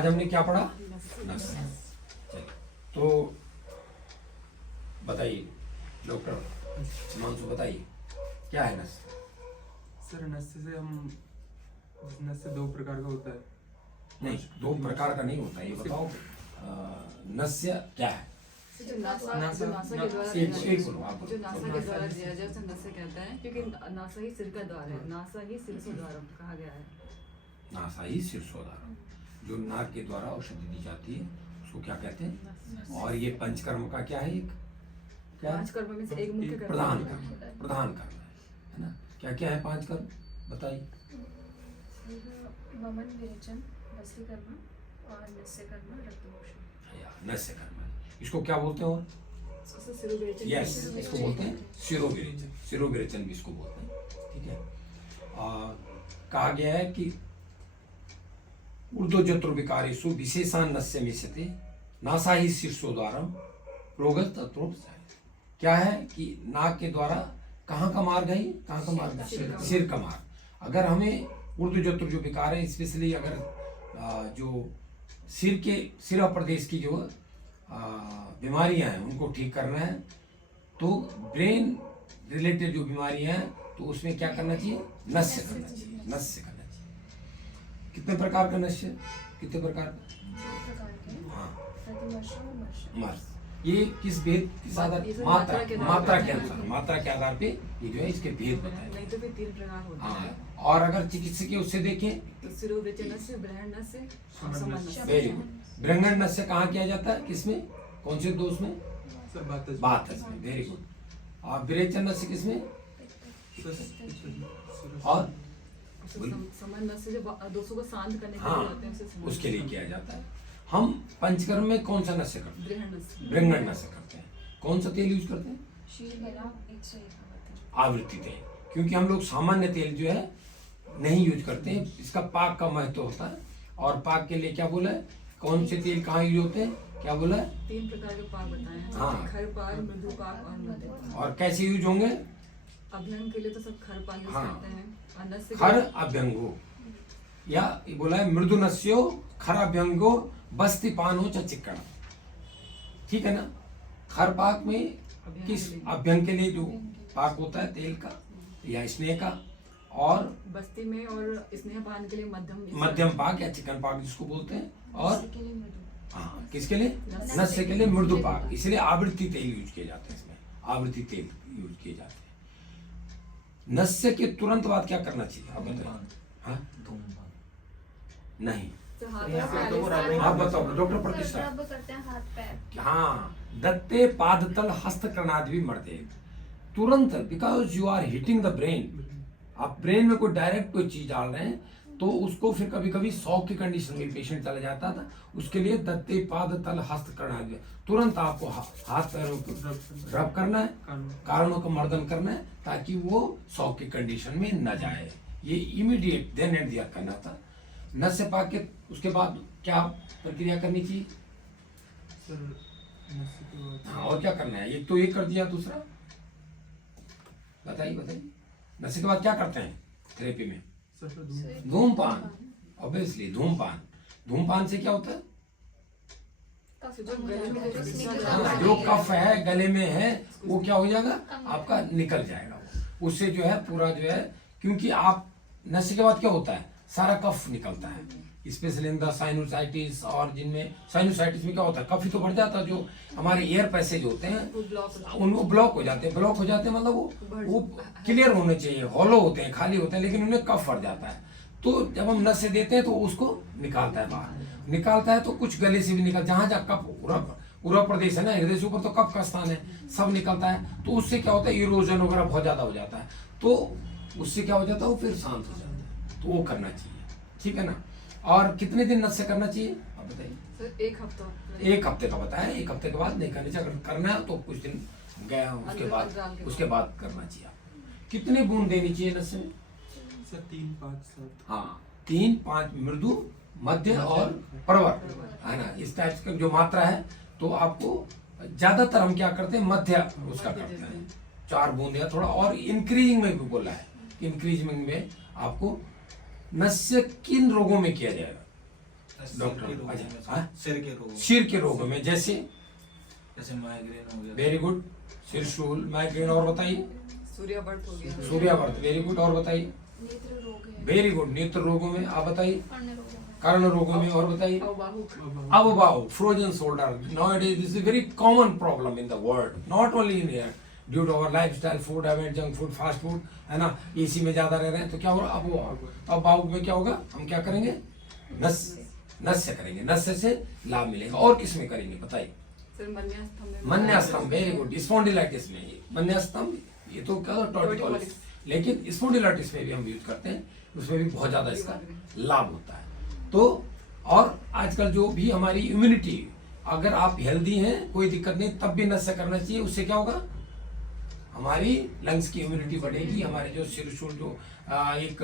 आज हमने क्या पढ़ा? नस। चलिए, तो बताइए डॉक्टर हिमांशु, बताइए क्या है नस? सर नस्य से हम नस्य दो प्रकार का होता है। नहीं, दो प्रकार का नहीं होता, ये बताओ नस्य क्या है? जो नासा के द्वारा एक बोलो, आप जो बोलो। नासा के द्वारा दिया जाए उसे नस्य कहते हैं, क्योंकि नासा ही सिर का द्वार है, नासा ही शीर्षोद्वारम कहा गया है। नासा ही शीर्षोद्वारम, जो नाक के द्वारा औषधि दी जाती है उसको क्या कहते हैं? और ये पंचकर्म का क्या है? एक क्या है? पांच कर्म में से एक मुख्य कर्म प्रधान कर्म, प्रधान कर्म है ना? क्या क्या है पांच कर्म, बताइए। वमन, विरेचन, वशीकरण और नस्यकर्म, रक्तमोक्षण। नस्य कर्म है, इसको क्या बोलते हैं? और उसको सिरोविरेचन यस, इसको बोलते हैं शिरोविरेचन, शिरोविरेचन भी इसको बोलते हैं। ठीक है, कहा गया है कि ऊर्ध्व चतुर्विकारेषु विशेषान नस्य मिश्यते नासा ही शीर्षोद्वारम रोगत तत्रोप। क्या है कि नाक के द्वारा कहाँ का मार्ग है? कहाँ का मार्ग है? सिर का मार्ग। अगर हमें ऊर्ध्व चतुर जो विकार है, स्पेशली अगर जो सिर प्रदेश की जो बीमारियां हैं उनको ठीक करना है, तो ब्रेन रिलेटेड जो बीमारियां हैं तो उसमें क्या करना चाहिए? नस्य करना चाहिए, नस्य करना चाहिए। कितने प्रकार का नस्य? कितने प्रकार का? दो प्रकार के, हाँ, प्रतिवर्ष और वर्ष। मर्स। ये किस भेद किस आधार? मात्रा के अनुसार, मात्रा के आधार पे ये जो है इसके भेद बताए। नहीं तो फिर तीन प्रकार होता है। हाँ, और अगर चिकित्सकीय उससे देखें तो सिरोविरेचन नस्य, ब्रहण नस्य और समन नस्य। Very good. ब्रह्मण नस्य कहाँ किया जाता है? किसमें? कौन से दोष में? सर बात बात है, वेरी गुड। और विरेचन नस्य किसमें? और समन नस्य जो दोषों को शांत करने के लिए हाँ, होते हैं, उसे समन उसके लिए नस्य। किया जाता है। हम पंचकर्म में कौन सा नस्य करते हैं? ब्रहण नस्य। ब्रह्मण नस्य करते हैं। कौन सा तेल यूज करते हैं? शील, गला, एक से एक आवृत्ति। आवृत्ति तेल, क्योंकि हम लोग सामान्य तेल जो है नहीं यूज करते हैं, इसका पाक का महत्व होता है। और पाक के लिए क्या बोला है? कौन से तेल कहाँ यूज होते हैं? क्या बोला है? तीन प्रकार के पाक बताए हैं। हाँ। खर पाक, मृदु पाक और मध्य पाक। और कैसे यूज होंगे? अभ्यंग के लिए तो सब खर पाक यूज हाँ। करते हैं। और नस्य के खर लिए- अभ्यंगो, या ये बोला है मृदु नस्यो खर अभ्यंगो बस्ती पानो च चिक्कण। ठीक है ना? खर पाक में अभ्यंग किस के लिए। अभ्यंग के लिए जो पाक होता है तेल का या स्नेह का, और बस्ती में और स्नेहपान के लिए मध्यम मध्यम पाक या चिकन पाक जिसको बोलते हैं। और नस्य के लिए मृदु। हाँ, किसके लिए? नस्य नस्य के लिए मृदु पाक। इसलिए आवृत्ति तेल यूज किए जाते हैं, इसमें आवृत्ति तेल यूज किए जाते हैं। नस्य के तुरंत बाद क्या करना चाहिए आप बताइए? हाँ? नहीं, तो हाथ यहाँ और पे पैर तो सारे- आप बताओ डॉक्टर प्रतिष्ठा। रब करते हैं हाथ पैर। हाँ, दत्ते पादतल हस्तकर्णादि भी मरते तुरंत, because you are hitting the brain. आप ब्रेन में कोई डायरेक्ट कोई चीज डाल रहे हैं तो उसको फिर कभी कभी शॉक की कंडीशन में पेशेंट चला जाता था। उसके लिए दत्ते पादतल हस्तकर्णादि तुरंत आपको हाथ पैरों को रब करना है, कारणों का मर्दन करना है, ताकि वो शॉक की कंडीशन में न जाए। ये इमीडिएट देन एंड दिया करना था। नस्य पाक के उसके बाद क्या प्रक्रिया करनी चाहिए? सर नस्य के बाद हाँ, और क्या करना है? एक तो ये कर दिया, दूसरा बताइए बताइए। नशे के बाद क्या करते हैं थेरेपी में? सर फिर धूमपान। ऑब्वियसली धूमपान, धूमपान से क्या होता है? जो गले में जो किस्सा हाँ, जो कफ है गले में है वो क्या हो जाएगा? आपका निकल जाएगा वो। उससे जो है पूरा जो है, क्योंकि आप नशे के बाद क्या होता है? सारा कफ निकलता है, स्पेशली इन द साइनोसाइटिस। और जिनमें साइनोसाइटिस में क्या होता है? कफ ही तो बढ़ जाता है। जो हमारे एयर पैसेज होते हैं वो ब्लॉक होता है। उनको ब्लॉक हो जाते हैं। ब्लॉक हो जाते हैं मतलब वो क्लियर होने चाहिए, हॉलो होते हैं, खाली होते हैं, लेकिन उन्हें कफ भर जाता है। तो जब हम नस से देते हैं तो उसको निकालता है बाहर। निकालता है तो कुछ गले से भी निकल, जहाँ जहाँ कफ उरव प्रदेश है ना, हृदय से ऊपर तो कफ का स्थान है, सब निकलता है। तो उससे क्या होता है? इरोजन वगैरह बहुत ज्यादा हो जाता है, तो उससे क्या हो जाता है? वो फिर शांत हो जाता है। तो वो करना चाहिए, ठीक है ना? और कितने दिन नस से करना चाहिए आप बताइए? सर एक हफ्ता। एक हफ्ते का बताया। एक हफ्ते के बाद नहीं करना चाहिए। अगर करना है तो कुछ दिन गया उसके बाद करना चाहिए। कितने बूंद देनी चाहिए नस में? सर 3, 5, 7। हाँ, 3, 5 मृदु, मध्य और प्रवर, है ना? इस टाइप का जो मात्रा है। तो आपको ज्यादातर हम क्या करते हैं? मध्य उसका करते हैं, 4 बूंद या थोड़ा। और इंक्रीजिंग में भी बोला है, इंक्रीजिंग में आपको नस्य किन रोगों में किया जाएगा? डॉक्टर, सिर के रोगों अच्छा, में, हाँ? सिर के रोगों में, सिर के रोगों में जैसे जैसे माइग्रेन हो गया, वेरी गुड, सिर शूल, माइग्रेन, और बताइए सूर्यावर्त हो गया। सूर्यावर्त, वेरी गुड, और बताइए नेत्र रोग है। वेरी गुड, नेत्र रोगों में, आप बताइए कर्ण रोग है। कर्ण रोगों में, और बताइए अवबाहुक। Above, frozen shoulder. Nowadays, this is a very common problem in the world, not only in here. Due to our lifestyle, food habit, junk food, fast food, है ना, एसी में ज्यादा रह रहे हैं तो क्या हो रहा है, अब बाहुक में क्या होगा, हम क्या करेंगे, नस से करेंगे, नस से लाभ मिलेगा। और किस में करेंगे बताइए, सर मन्यास्तम में। मन्यास्तम, वेरी गुड, स्पॉन्डिलाइटिस में, ये मन्यास्तम, ये तो क्या टॉर्टिकोलिस, लेकिन स्पॉन्डिलाइटिस में भी हम यूज करते हैं, उसमें भी बहुत ज्यादा इसका लाभ होता है। तो और आजकल जो भी हमारी इम्यूनिटी, अगर आप हेल्दी हैं कोई दिक्कत नहीं, तब भी नस से करना चाहिए, उससे क्या होगा, हमारी लंग्स की इम्यूनिटी बढ़ेगी, हमारे जो सिर जो एक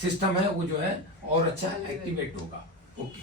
सिस्टम है वो जो है और अच्छा एक्टिवेट होगा। ओके।